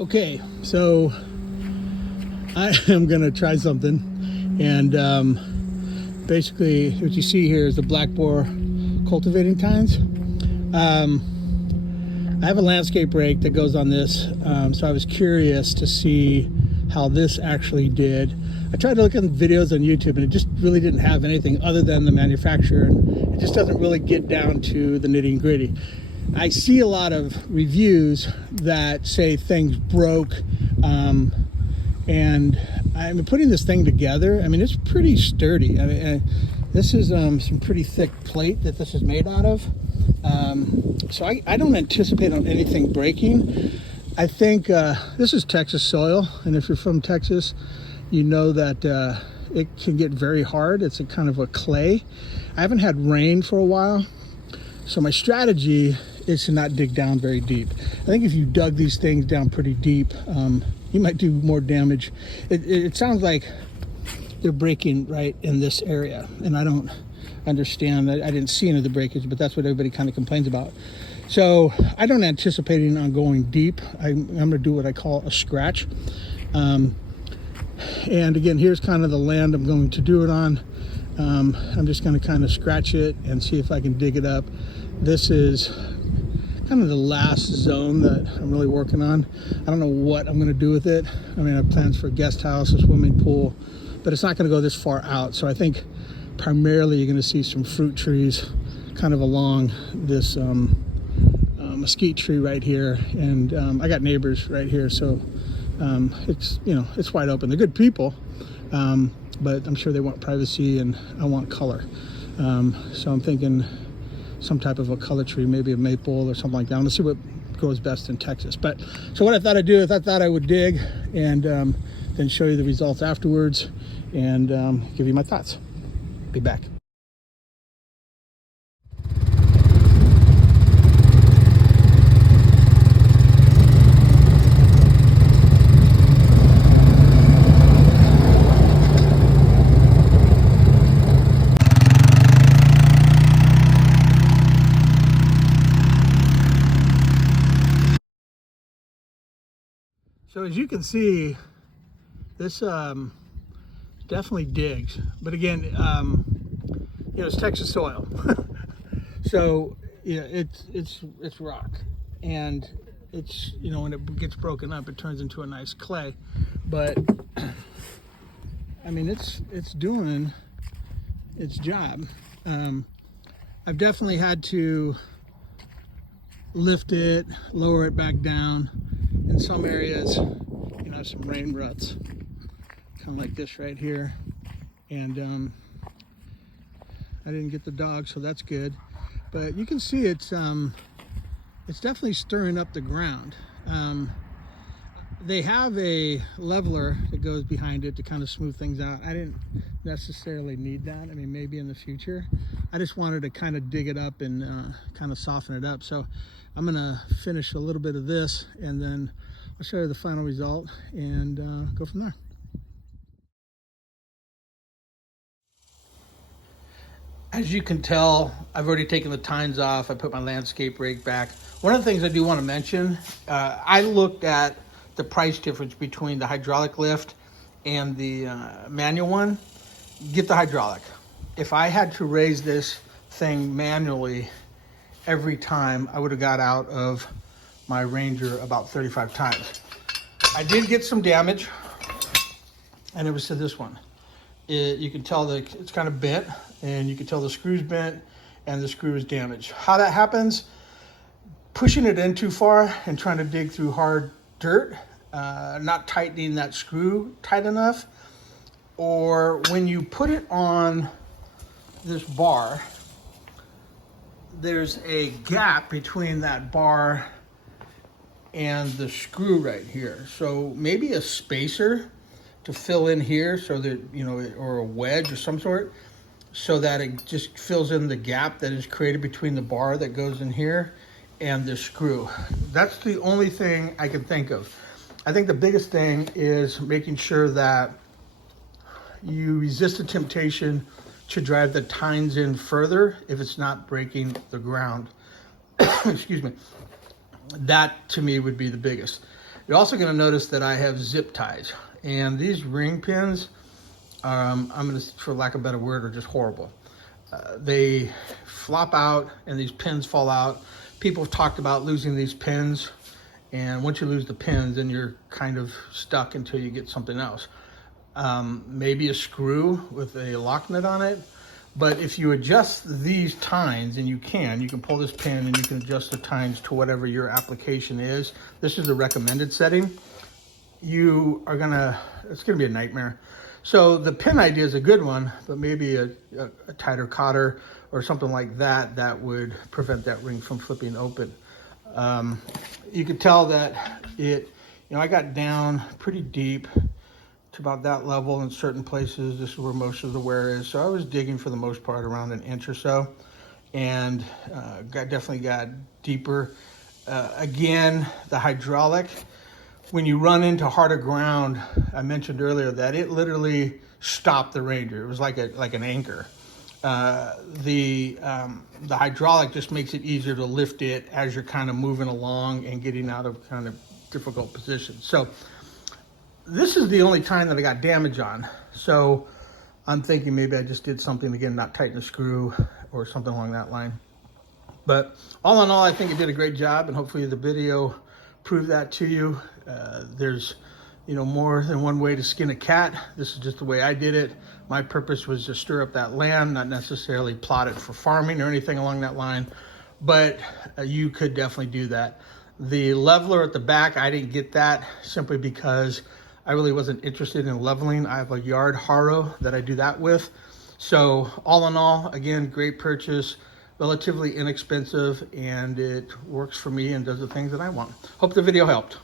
Okay, so I am gonna try something, and basically what you see here is the Black Boar cultivating tines. I have a landscape rake that goes on this, so I was curious to see how this actually did. I tried to look at videos on YouTube, and it just really didn't have anything other than the manufacturer, and it just doesn't really get down to the nitty and gritty. I see a lot of reviews that say things broke, and I'm putting this thing together. I mean, it's pretty sturdy. I mean, this is some pretty thick plate that this is made out of. So I don't anticipate on anything breaking. I think this is Texas soil, and if you're from Texas, you know that it can get very hard. It's a kind of a clay. I haven't had rain for a while, so my strategy is to not dig down very deep. I think if you dug these things down pretty deep, you might do more damage. It sounds like they're breaking right in this area, and I don't understand. I didn't see any of the breakage, but that's what everybody kind of complains about. So I don't anticipate on going deep. I'm going to do what I call a scratch. And again, here's kind of the land I'm going to do it on. I'm just going to kind of scratch it and see if I can dig it up. This is kind of the last zone that I'm really working on. I don't know what I'm going to do with it. I mean, I have plans for a guest house, a swimming pool, but it's not going to go this far out. So I think primarily you're going to see some fruit trees kind of along this mesquite tree right here, and I got neighbors right here, so it's, you know, it's wide open. They're good people, but I'm sure they want privacy and I want color. So I'm thinking some type of a color tree, maybe a maple or something like that. I'm gonna see what grows best in Texas. But so what I thought I'd do is I thought I would dig and then show you the results afterwards and give you my thoughts. Be back. So as you can see, this definitely digs, but again, you know, it's Texas soil. So yeah, it's rock, and it's, you know, when it gets broken up, it turns into a nice clay. But I mean, it's doing its job. I've definitely had to lift it, lower it back down. In some areas, you know, some rain ruts, kind of like this right here. And I didn't get the dog, so that's good. But you can see it's definitely stirring up the ground. They have a leveler that goes behind it to kind of smooth things out. I didn't necessarily need that. I mean, maybe in the future. I just wanted to kind of dig it up and kind of soften it up. So I'm gonna finish a little bit of this, and then I'll show you the final result and go from there. As you can tell, I've already taken the tines off. I put my landscape rake back. One of the things I do want to mention, I looked at the price difference between the hydraulic lift and the manual one. Get the hydraulic. If I had to raise this thing manually every time, I would have got out of my Ranger about 35 times. I did get some damage, and it was to this one. You can tell that it's kind of bent, and you can tell the screw's bent and the screw is damaged. How that happens, pushing it in too far and trying to dig through hard dirt, not tightening that screw tight enough, or when you put it on this bar, there's a gap between that bar and the screw right here. So maybe a spacer to fill in here so that, you know, or a wedge or some sort, so that it just fills in the gap that is created between the bar that goes in here and the screw. That's the only thing I can think of. I think the biggest thing is making sure that you resist the temptation to drive the tines in further if it's not breaking the ground. Excuse me. That to me would be the biggest. You're also going to notice that I have zip ties, and these ring pins, I'm going to, for lack of a better word, are just horrible. They flop out and these pins fall out. People have talked about losing these pins, and once you lose the pins, then you're kind of stuck until you get something else. Maybe a screw with a lock nut on it. But if you adjust these tines, and you can pull this pin and you can adjust the tines to whatever your application is. This is the recommended setting. It's gonna be a nightmare. So the pin idea is a good one, but maybe a tighter cotter or something like that, that would prevent that ring from flipping open. You could tell that I got down pretty deep to about that level in certain places. This is where most of the wear is. So I was digging for the most part around an inch or so, and definitely got deeper. Again, the hydraulic, when you run into harder ground, I mentioned earlier that it literally stopped the Ranger. It was like an anchor. The hydraulic just makes it easier to lift it as you're kind of moving along and getting out of kind of difficult positions. So this is the only time that I got damage on. So I'm thinking maybe I just did something, again, not tighten the screw or something along that line. But all in all, I think it did a great job, and hopefully the video proved that to you. There's more than one way to skin a cat. This is just the way I did it. My purpose was to stir up that land, not necessarily plot it for farming or anything along that line, but you could definitely do that. The leveler at the back, I didn't get that simply because I really wasn't interested in leveling. I have a yard harrow that I do that with. So all in all, again, great purchase, relatively inexpensive, and it works for me and does the things that I want. Hope the video helped.